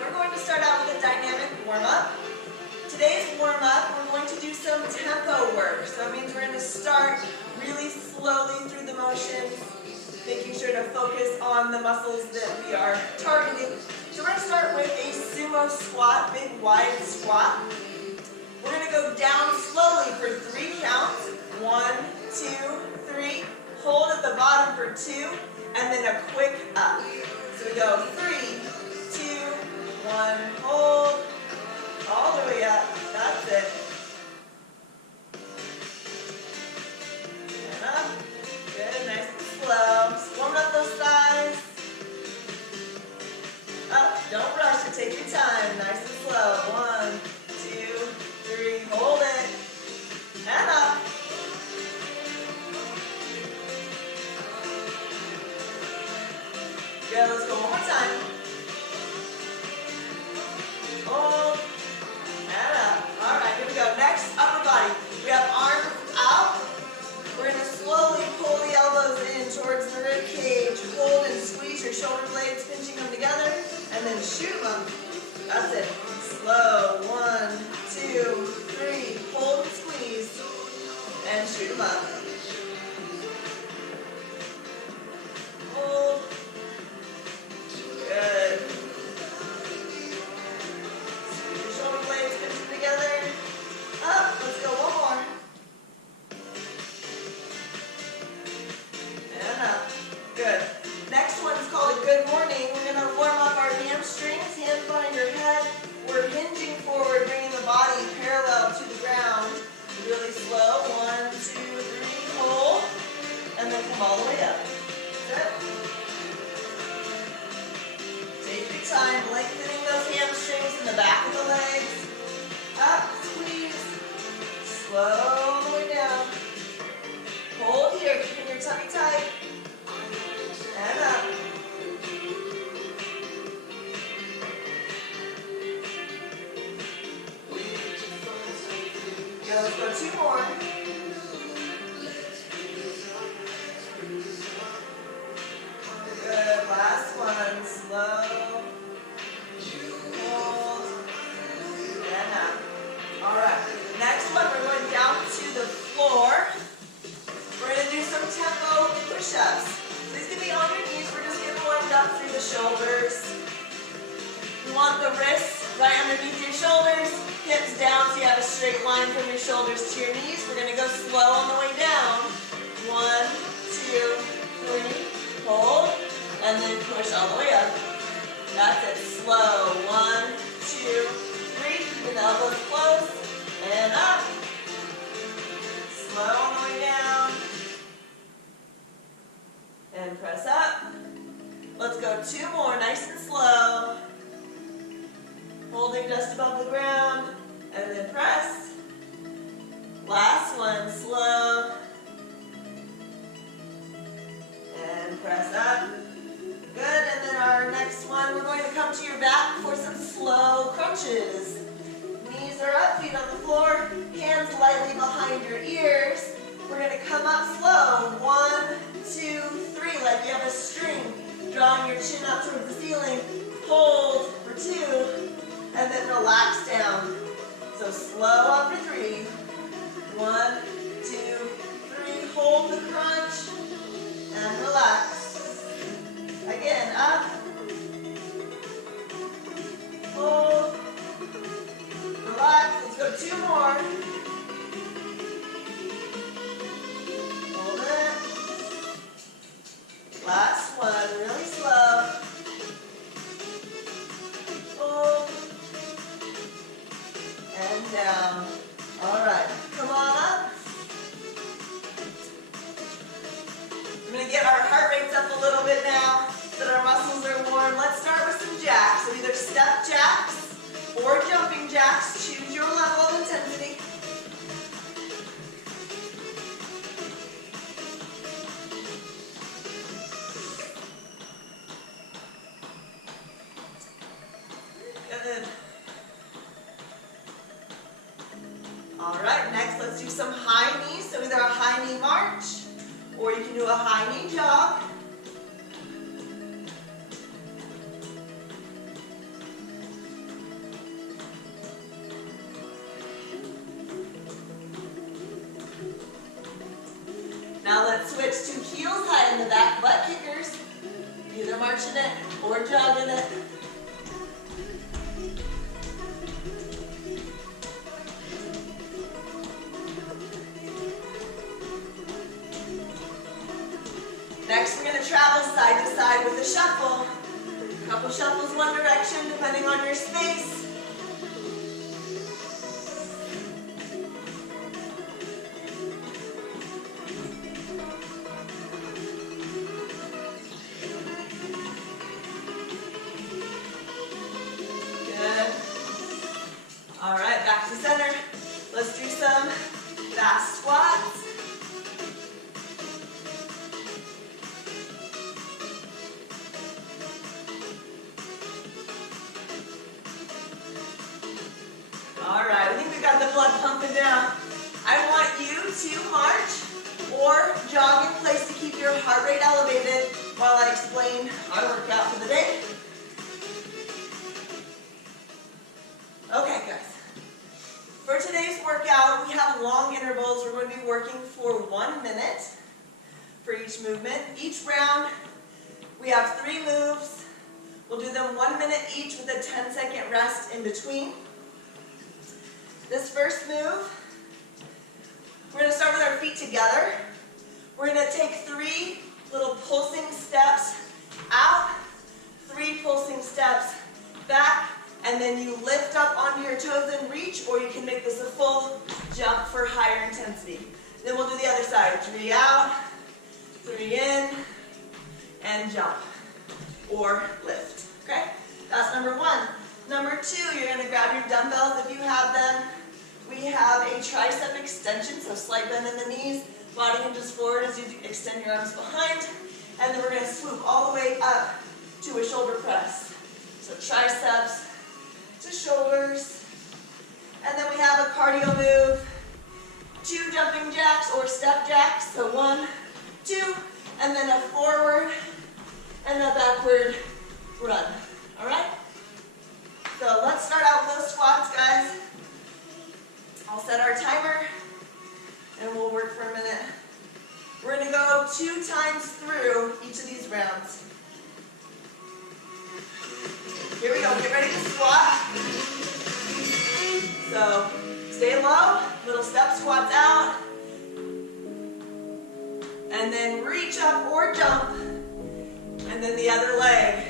we're going to start out with a dynamic warm-up. Today's warm-up, we're going to do some tempo work. So that means we're going to start really slowly through the motions, making sure to focus on the muscles that we are targeting. So we're going to start with a sumo squat, big wide squat. We're going to go down slowly for 3 counts. 1, 2, 3. Hold at the bottom for 2, and then a quick up. So we go 3, 2, 1, hold, all the way up. That's it. And up. Good, nice and slow. Just warming up those thighs. Up, don't rush it, take your time. Nice and slow. 1, 2, 3, hold it. And up. Good, let's go one more time. Hold. And up. Alright, here we go. Next, upper body. We have arms out. We're going to slowly pull the elbows in towards the rib cage. Hold and squeeze your shoulder blades, pinching them together, and then shoot them. That's it. Slow. 1, 2, 3. Hold and squeeze. And shoot them up. Hold. Good. Squeeze your shoulder blades, pinch them together. Up. Let's go one more. And up. Good. Next one is called a good morning. We're going to warm up our hamstrings, hands behind your head. We're hinging forward, bringing the body parallel to the ground. Really slow. 1, 2, 3. Hold. And then come all the way up. Good. Take your time, lengthening those hamstrings in the back of the legs. Up, squeeze. Slow all the way down. Hold here, keeping your tummy tight. And up. Good, let's go 2 more. Good, last one, slow. Hold. And up. Alright, next one, we're going down to the floor. We're going to do some tempo push-ups. These can be on your knees. We're just getting warmed up through the shoulders. You want the wrists right underneath your shoulders, hips down so you have a straight line from your shoulders to your knees. We're going to go slow on the way down. 1, 2, 3, hold, and then push all the way up. That's it. Slow. 1, 2, 3. Keeping the elbows close. And up. Slow on the way down. And press up. Let's go 2 more, nice and slow. Holding just above the ground. And then press. Last one, slow. And press up. Good, and then our next one, we're going to come to your back for some slow crunches. Knees are up, feet on the floor, hands lightly behind your ears. We're going to come up slow. 1, 2, 3, like you have a string. Drawing your chin up towards the ceiling. Hold for 2, and then relax down. So slow up for 3. 1, 2, 3. Hold the crunch, and relax. Again, up. Hold. Relax. Let's go 2 more. Hold it. Last one, really slow. Hold. And down. All right, come on up. We're going to get our heart rates up a little bit now so that our muscles are warm. Let's start with some jacks. So either step jacks or jumping jacks. Choose your level of intensity. Good. All right, next let's do some high knees. So either a high knee march or you can do a high knee jog. switch to heels high in the back, butt kickers. Either marching it or jogging it. Next, we're going to travel side to side with a shuffle. A couple shuffles one direction, depending on your space. Good. All right, back to center. Let's do some fast squats. All right, I think we got the blood pumping now. I want you to march or jog in place to keep your heart rate elevated while I explain our workout for the day. Okay, guys. For today's workout, we have long intervals. We're going to be working for 1 minute for each movement. Each round, we have 3 moves. We'll do them 1 minute each with a 10-second rest in between. This first move, we're going to start with our feet together. We're going to take 3 little pulsing steps out, 3 pulsing steps back, and then you lift up onto your toes and reach, or you can make this a full jump for higher intensity. Then we'll do the other side. 3 out, 3 in, and jump, or lift, okay? That's number 1. Number 2, you're going to grab your dumbbells if you have them. We have a tricep extension, so slight bend in the knees, body hinges forward as you extend your arms behind, and then we're going to swoop all the way up to a shoulder press. So triceps to shoulders, and then we have a cardio move, 2 jumping jacks or step jacks, so 1, 2, and then a forward and a backward run, all right? So let's start out with those squats, guys. I'll set our timer, and we'll work for a minute. We're going to go 2 times through each of these rounds. Here we go. Get ready to squat. So stay low, little step squats out, and then reach up or jump, and then the other leg.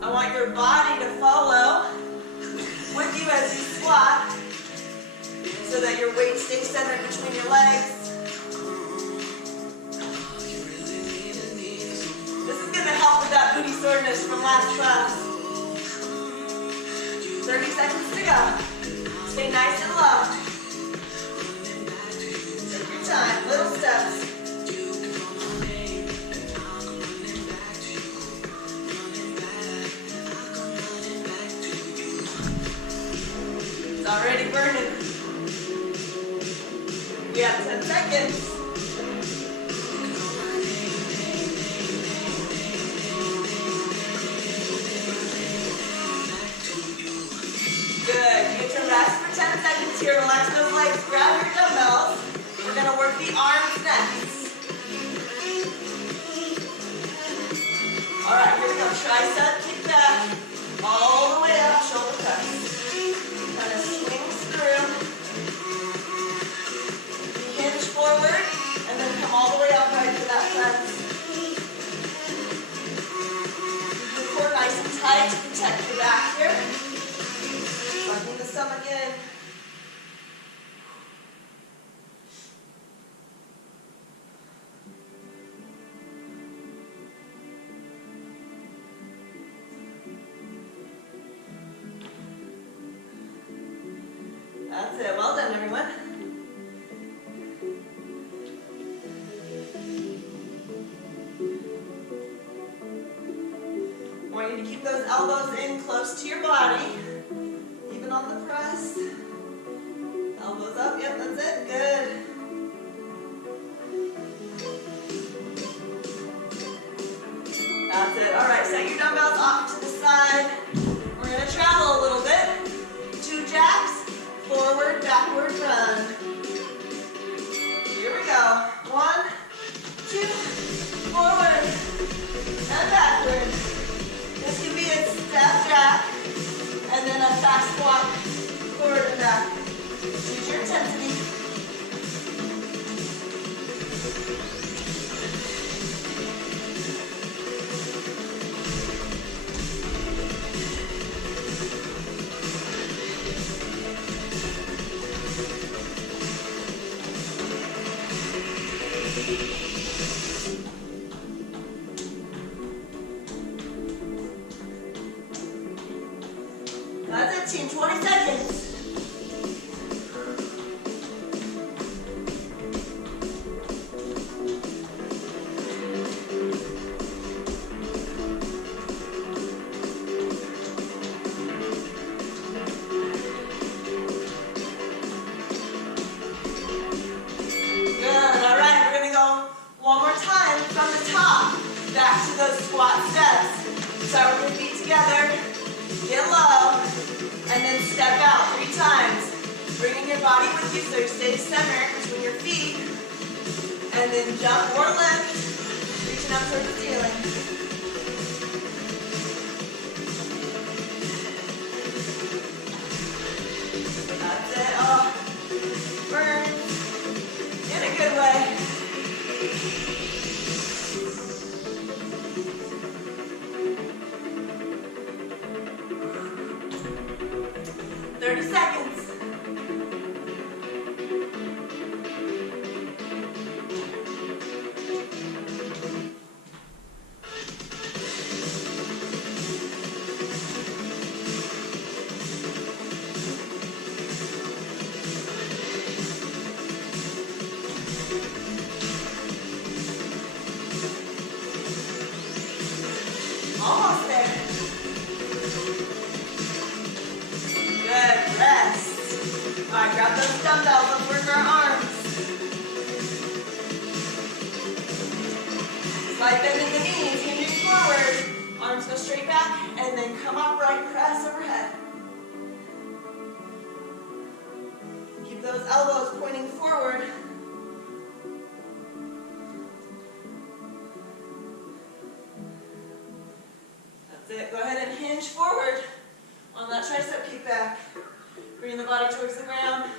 I want your body to follow with you as you squat, so that your weight stays centered between your legs. This is going to help with that booty soreness from last class. 30 seconds to go. Stay nice and low. Take your time, little steps. It's already burning. We have 10 seconds. Good. You get to rest for 10 seconds here. Relax those legs. Grab your dumbbells. We're going to work the arms next. All right, here we go. Tricep, kick back. All the way up, shoulder press. Kind of swings through. Hinge forward, and then come all the way up right to that press. Keep your core nice and tight to protect your back here. Tucking the stomach in. That's it. Well done, everyone. I want you to keep those elbows in close to your body, even on the press. Elbows up, yep, that's it, good. That's it, all right, set your dumbbells off to the side. We're gonna travel a little bit. 2 jacks, forward, backward run. Here we go, 1, 15, 20 seconds. Squat steps. Start with your feet together, get low, and then step out 3 times. Bringing your body with you so you stay centered between your feet, and then jump or lift, reaching up towards the ceiling. That's it. Oh, burn in a good way. 30 seconds. Almost there. Good, rest. All right, grab those dumbbells, let's work our arms. Slight bend in the knees, hinging forward. Arms go straight back, and then come upright, press overhead. Keep those elbows pointing forward. Go ahead and hinge forward on that tricep kickback. Bring the body towards the ground.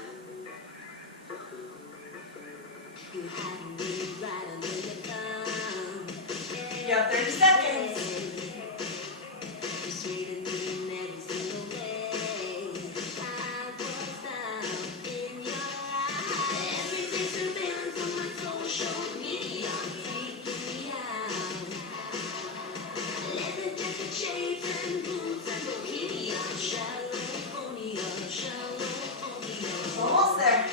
You have 30 seconds. Almost there.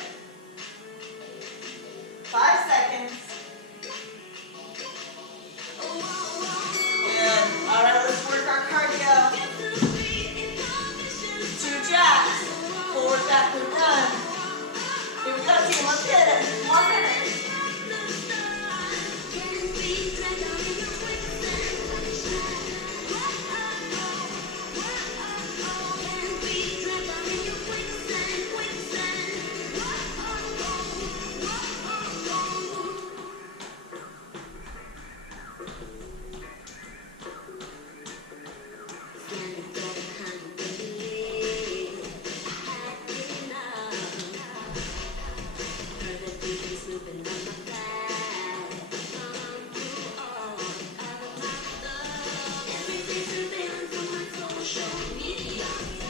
5 seconds. Good. All right, let's work our cardio. 2 jacks. Forward, backward, run. Here we go, team. Let's hit it. 1 minute.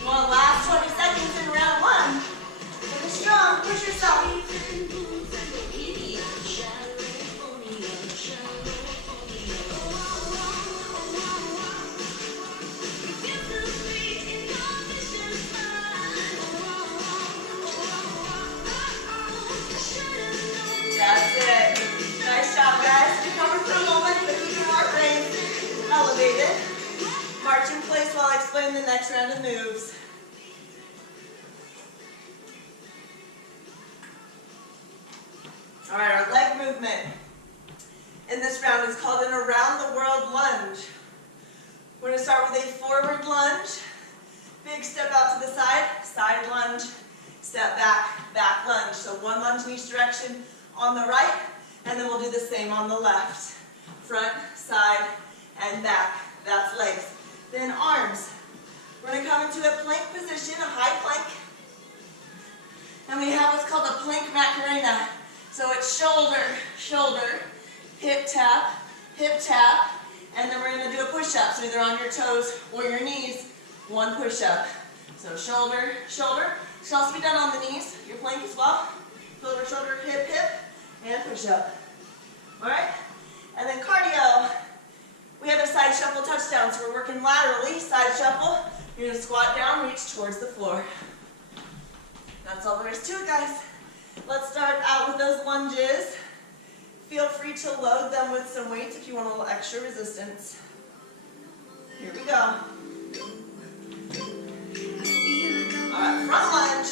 One last 20 seconds in round 1. Finish strong, push yourself. That's it. Nice job, guys. Recover for a moment, but keep your heart rate elevated. March in place while I explain the next round of moves. All right, our leg movement in this round is called an around the world lunge. We're going to start with a forward lunge, big step out to the side, side lunge, step back, back lunge. So 1 lunge in each direction on the right, and then we'll do the same on the left. Front, side, and back. That's legs. Then arms. We're going to come into a plank position, a high plank. And we have what's called a plank Macarena. So it's shoulder, shoulder, hip tap, and then we're going to do a push-up. So either on your toes or your knees, 1 push-up. So shoulder, shoulder. It should also be done on the knees, your plank as well. Shoulder, shoulder, hip, and push-up. All right? And then cardio. We have a side shuffle touchdown, so we're working laterally, side shuffle. You're going to squat down, reach towards the floor. That's all there is to it, guys. Let's start out with those lunges. Feel free to load them with some weights if you want a little extra resistance. Here we go. Alright, front lunge.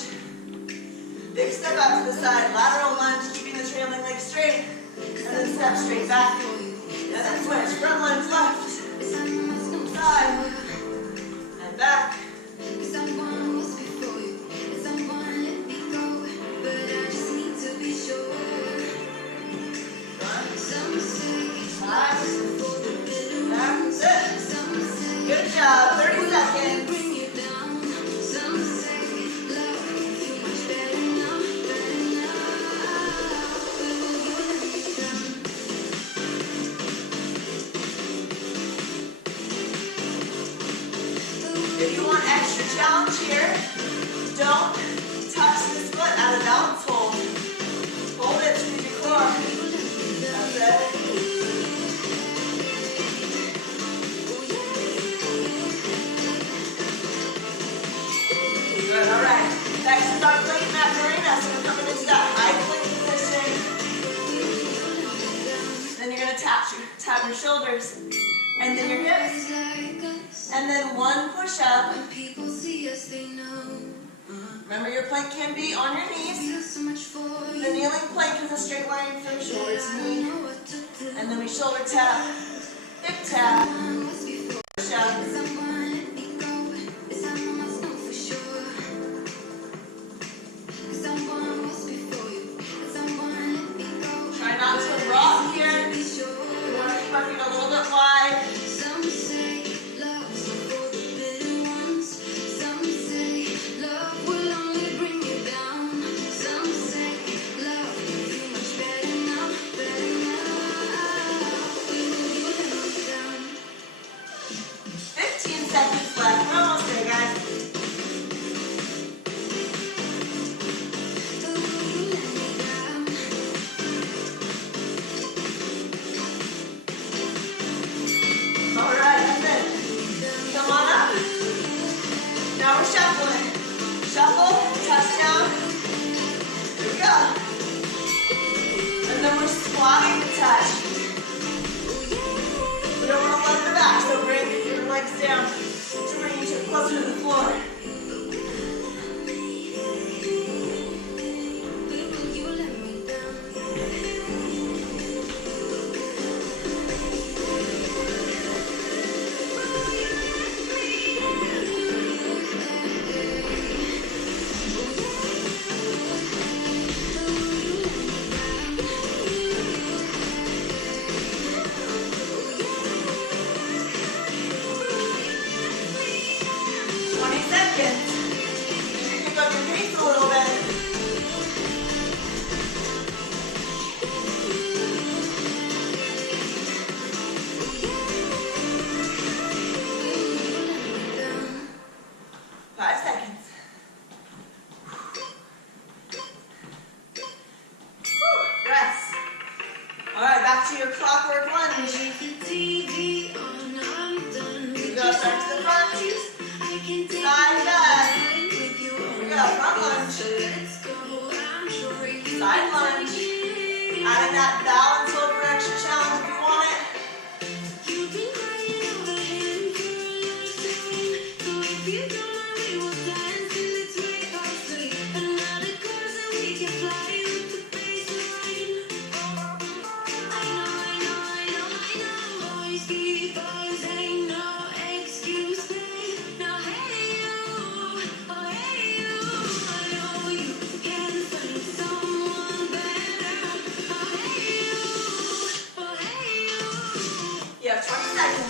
Big step out to the side. Lateral lunge, keeping the trailing leg straight. And then step straight back. And then switch. Front lunge left. Side. And back. That's it. Good job. 30 seconds. If you want extra challenge here, don't touch this foot out of balance hold. Hold it to your core. That's it. Good, all right. Next is our plank Macarena. So we're coming into that high plank position. Then you're going to tap your shoulders. And then your hips. And then one push up. Remember, your plank can be on your knees. The kneeling plank is a straight line from shoulder to knee. And then we shoulder tap, hip tap, push up. Try not to rock here. You want to keep our feet a little bit wide. Now we're shuffling. Shuffle, touchdown. Here we go. And then we're squatting to touch. We don't want to let the back, so bring your legs down to bring you closer to the floor. Side lunge. Adding that balance hold for extra challenge if you want it. You have 20 seconds.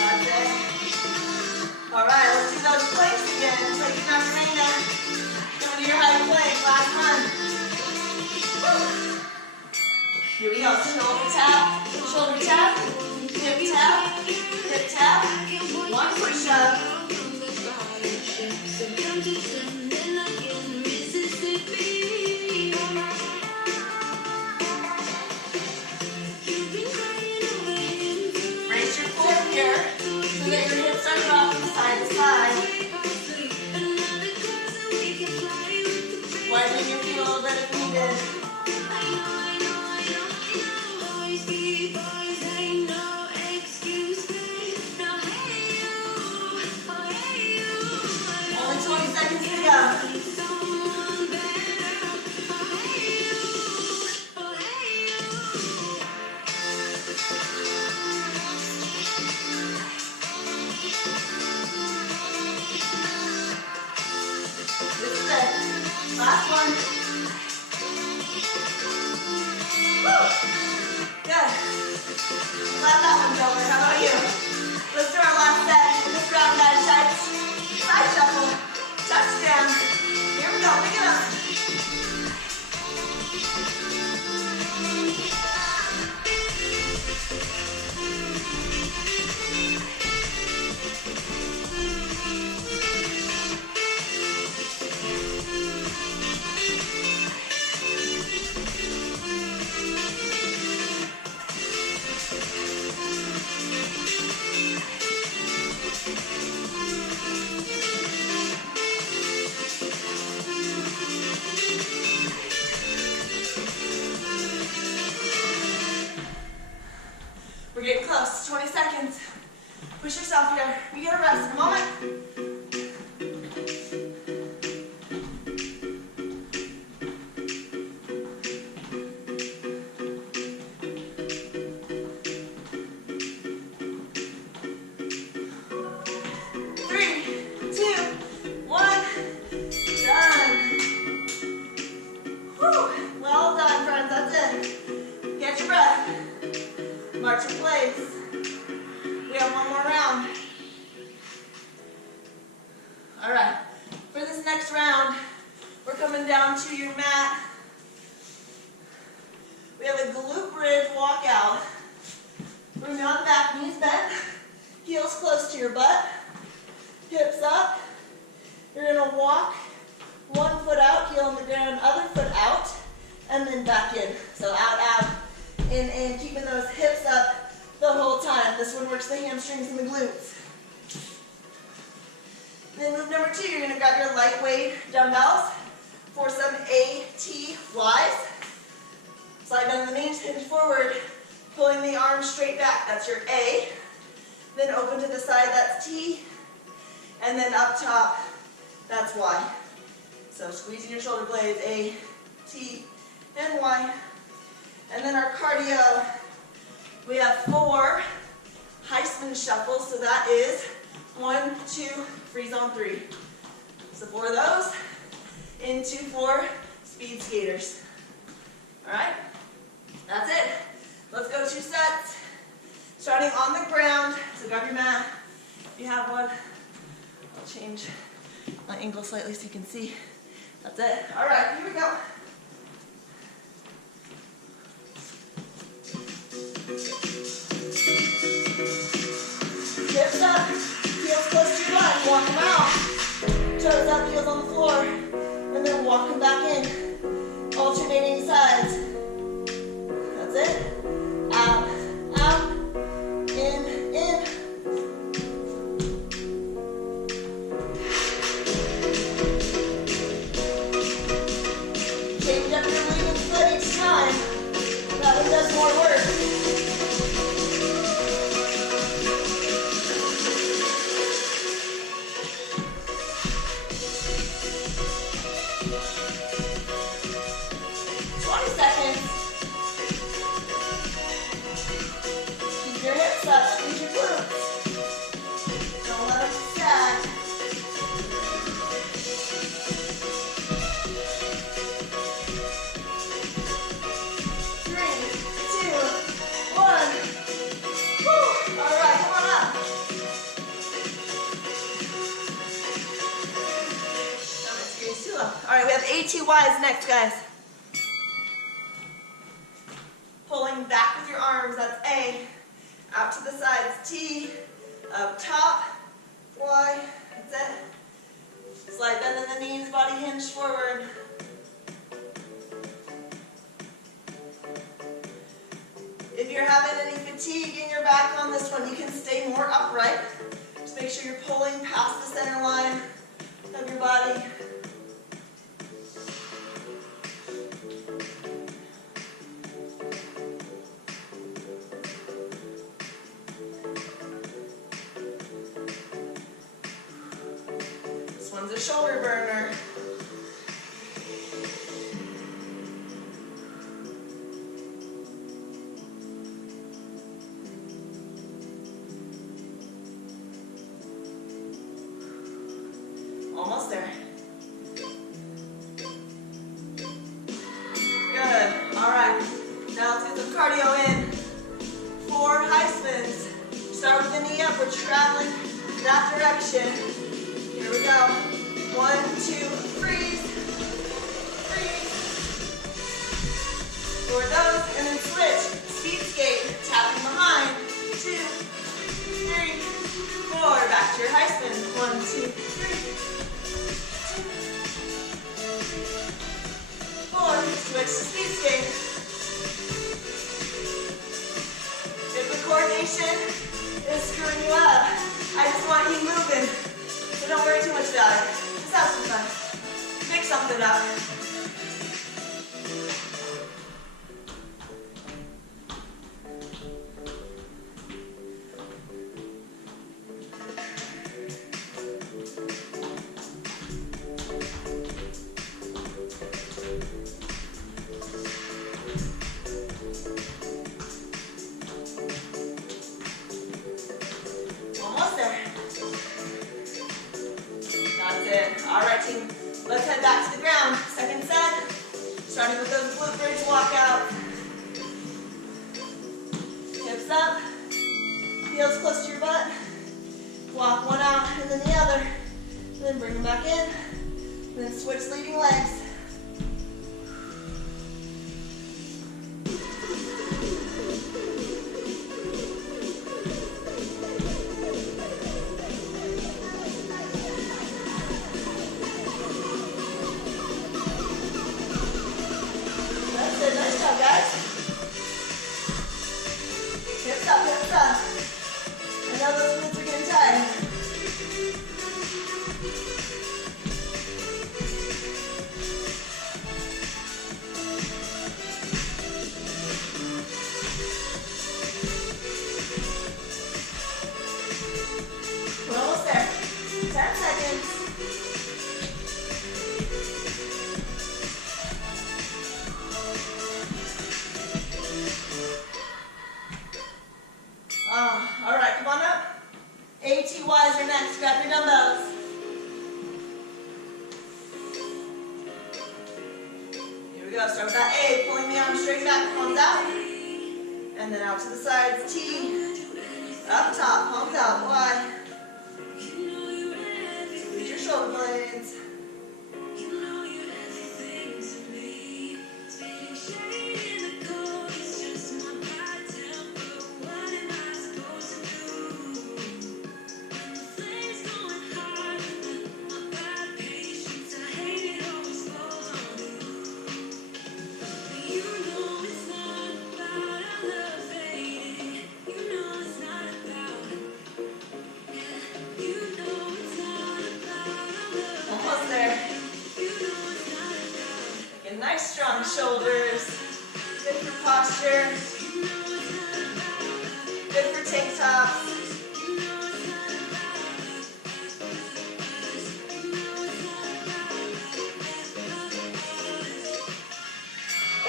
That's it. All right, let's do those planks again. Plank Macarena. Come into your high plank. Last one. Woo. Here we go. Shoulder tap, hip tap. glad that one's over. How about you? Let's do our last set in this round, guys. Side shuffle, touchdown. Here we go, pick it up. We're getting close, 20 seconds. Push yourself here. You get a rest, a moment. 3, 2, 1, done. Whew. Well done, friends, that's it. Get your breath. March in place. We have one more round. All right. For this next round, we're coming down to your mat. We have a glute bridge walkout. Bring me on the back, knees bent, heels close to your butt, hips up. You're gonna walk one foot out, heel on the ground, other foot out, and then back in. So out, in, keeping those hips up the whole time. This one works the hamstrings and the glutes. Then move number 2, you're gonna grab your lightweight dumbbells for some ATYs. Slide down the knees, hinge forward, pulling the arms straight back, that's your A. Then open to the side, that's T. And then up top, that's Y. So squeezing your shoulder blades, A, T, and Y. And then our cardio, we have 4 Heisman shuffles, so that is 1, 2, freeze on 3. So 4 of those into 4 speed skaters. All right, that's it. Let's go 2 sets. Starting on the ground, so grab your mat. If you have one, I'll change my angle slightly so you can see. That's it. All right, here we go. Hips up, heels close to your butt, walk them out. Toes up, heels on the floor, and then walk them back in. Alternating sides. That's it. Out, out, in, in. Change up your leading foot each time. That one does more work. All right, we have ATYs next, guys. Pulling back with your arms, that's A. Out to the sides, T. Up top, Y. That's it. Slide bend in the knees, body hinge forward. If you're having any fatigue in your back on this one, you can stay more upright. Just make sure you're pulling past the center line of your body. This one's a shoulder burner. Almost there. Good. All right. Now let's get some cardio in. 4 high spin the knee up, we're traveling that direction. Here we go. 1, 2, freeze. Freeze. For those, and then switch. Speed skate, tapping behind. 2, 3, 4. Back to your high spin. 1, 2, 3. 4. Switch to speed skate. If the coordination is screwing you up, I just want you moving. So don't worry too much about it. Just have some fun. Mix something up. Almost there. That's it. All right, team. Let's head back to the ground. Second set. Starting with those glute bridge walkout. Hips up. Heels close to your butt. Walk one out and then the other. And then bring them back in. And then switch leading legs. Nice job, guys. Hips up, hips up. I know those glutes are getting tired. We're almost there. 10 seconds. All right, come on up. ATYs are next. Grab your dumbbells. Here we go. Start with that A, pulling the arm straight back, palms out. And then out to the sides. T. Up top, palms out. Y. Squeeze your shoulder blades. Nice strong shoulders, good for posture, good for tank tops.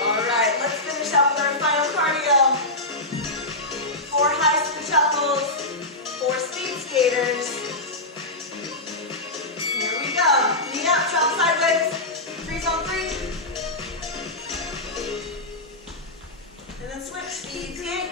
All right, let's finish up with our final cardio. 4 high spin shuffles, 4 speed skaters. Here we go. Knee up, travel sideways. Freeze on 3. And then switch, speed skate.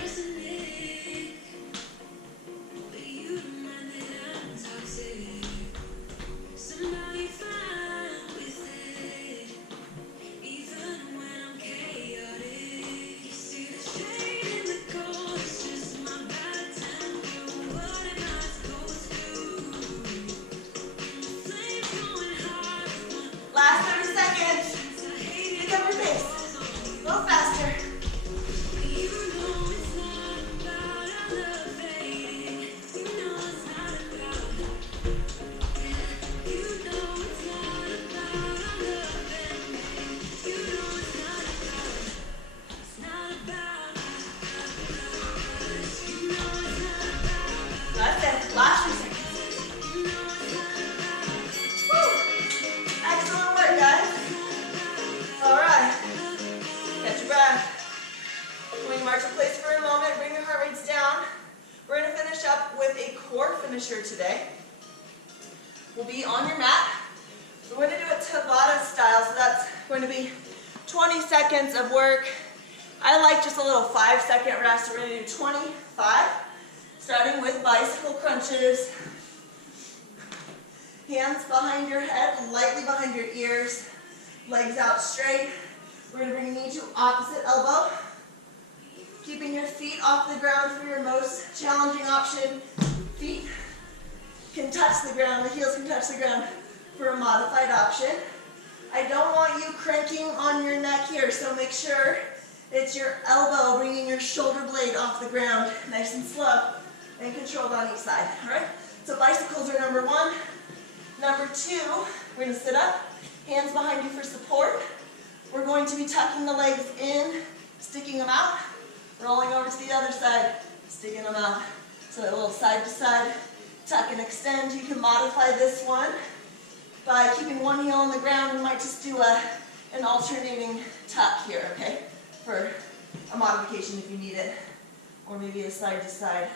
Last 30 seconds. Pick up your pace. A little faster. That's it. Last 3 seconds. Woo. Excellent work, guys. All right. Catch your breath. When you march in place for a moment, bring your heart rates down. We're going to finish up with a core finisher today. We'll be on your mat. We're going to do a Tabata-style, so that's going to be 20 seconds of work. I like just a little 5-second rest. We're going to do 25, starting with bicycle crunches. Hands behind your head, lightly behind your ears. Legs out straight. We're going to bring knee to opposite elbow. Keeping your feet off the ground for your most challenging option. Feet can touch the ground, the heels can touch the ground for a modified option. I don't want you cranking on your neck here, so make sure it's your elbow bringing your shoulder blade off the ground, nice and slow, and controlled on each side, all right? So bicycles are number one. Number two, we're going to sit up, hands behind you for support. We're going to be tucking the legs in, sticking them out, rolling over to the other side, sticking them out. So a little side to side, tuck and extend. You can modify this one by keeping one heel on the ground. We might just do an alternating tuck here, okay? For a modification if you need it. Or maybe a side to side.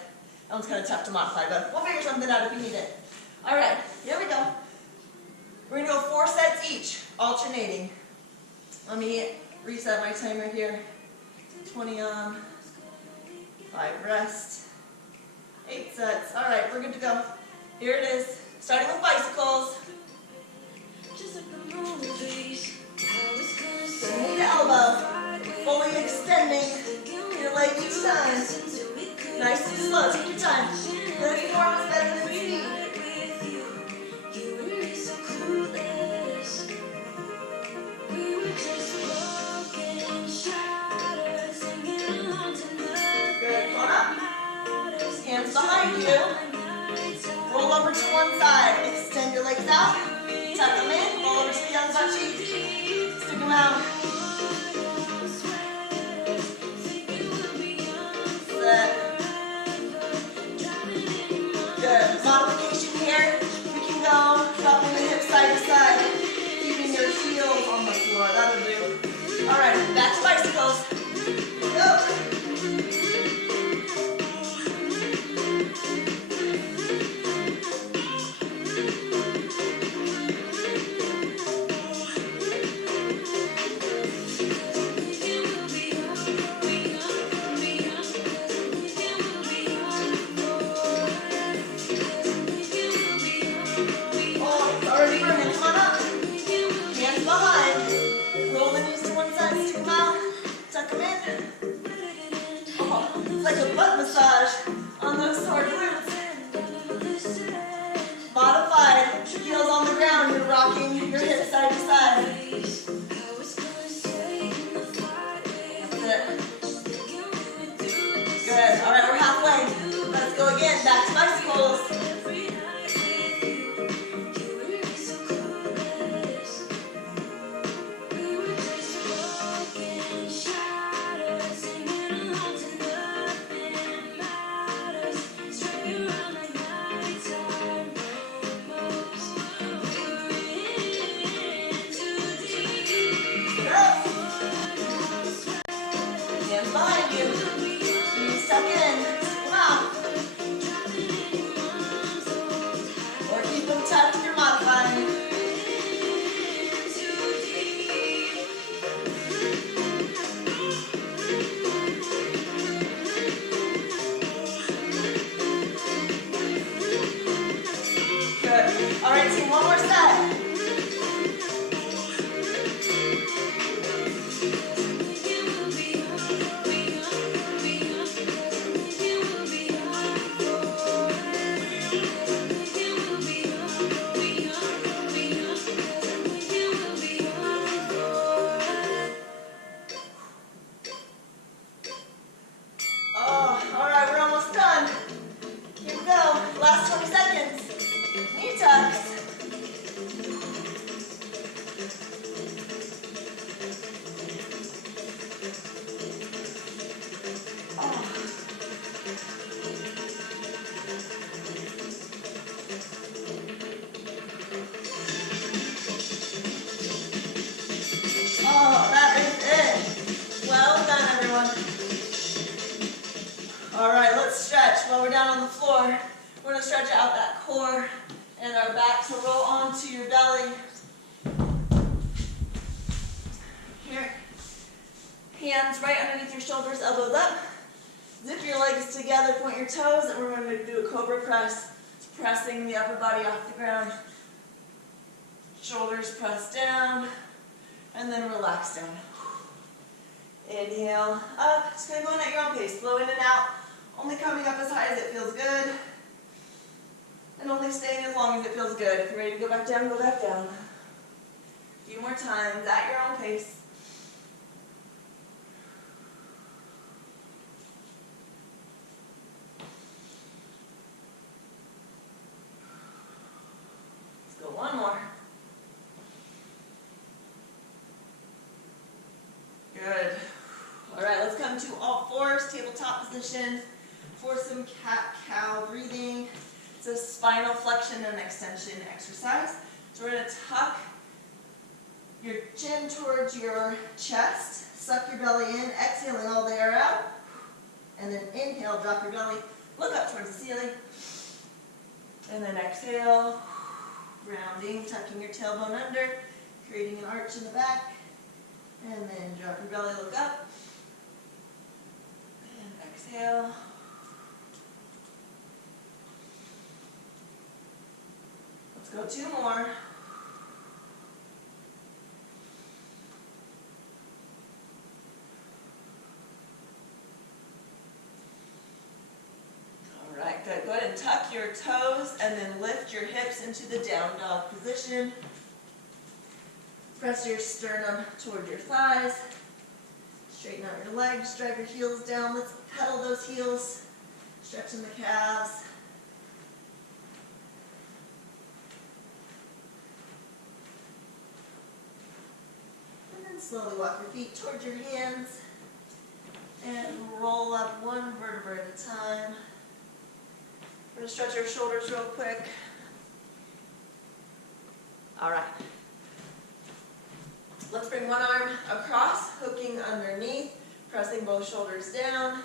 That one's kind of tough to modify, but we'll figure something out if you need it. All right, here we go. We're going to go 4 sets each, alternating. Let me reset my timer here. 20 on, 5 rest, 8 sets. All right, we're good to go. Here it is, starting with bicycles. Knee to elbow, fully extending your leg each time. Nice and slow, take your time. Good form is better than speed. Good, come up. Hands behind you. Roll over to one side. Extend your legs out. Tuck them in. Roll over to the other butt cheek. Stick them out. Set. Good. Modification here. We can go dropping the hips side to side. Keeping your heels on the floor. That'll do. All right, back to bicycles. Go. Like a butt massage on those sore glutes. Modified, heels on the ground, you're rocking your hips side to side. That's it. Good, all right, we're halfway. Let's go again, back to bicycles. All right, team, one more set. Oh, all right, we're almost done. Here we go, last 20 seconds. Knee tucks. Oh, that is it. Well done, everyone. All right, let's stretch while we're down on the floor. We're going to stretch out that core and our back, so roll onto your belly. Here. Hands right underneath your shoulders, elbows up. Zip your legs together, point your toes, and we're going to do a cobra press, pressing the upper body off the ground. Shoulders press down, and then relax down. Inhale up, just kind of going at your own pace, flow in and out, only coming up as high as it feels good, and only staying as long as it feels good. If you're ready to go back down, go back down. A few more times at your own pace. Let's go one more. Good. All right, let's come to all fours, tabletop position for some cat-cow breathing. It's a spinal flexion and extension exercise. So we're going to tuck your chin towards your chest, suck your belly in, exhaling all the air out, and then inhale, drop your belly, look up towards the ceiling, and then exhale, rounding, tucking your tailbone under, creating an arch in the back, and then drop your belly, look up, and exhale. Let's go two more. All right, good. Go ahead and tuck your toes and then lift your hips into the down dog position. Press your sternum toward your thighs. Straighten out your legs, drive your heels down. Let's pedal those heels, stretching the calves. And then slowly walk your feet towards your hands and roll up one vertebra at a time. We're going to stretch our shoulders real quick. All right. Let's bring one arm across, hooking underneath, pressing both shoulders down.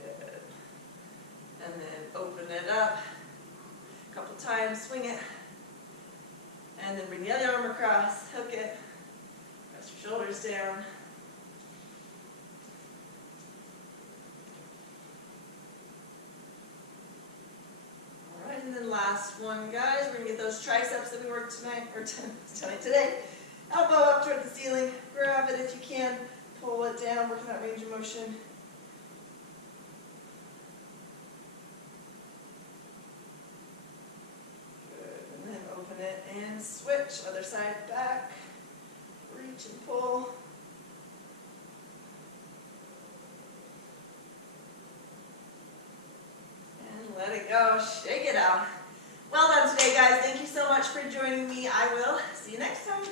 Good. And then open it up a couple times, swing it. And then bring the other arm across, hook it, press your shoulders down. And then last one, guys. We're going to get those triceps that we worked today. Elbow up toward the ceiling. Grab it if you can. Pull it down. Working that range of motion. Good. And then open it and switch. Other side back. Reach and pull. Let it go. Shake it out. Well done today, guys. Thank you so much for joining me. I will see you next time.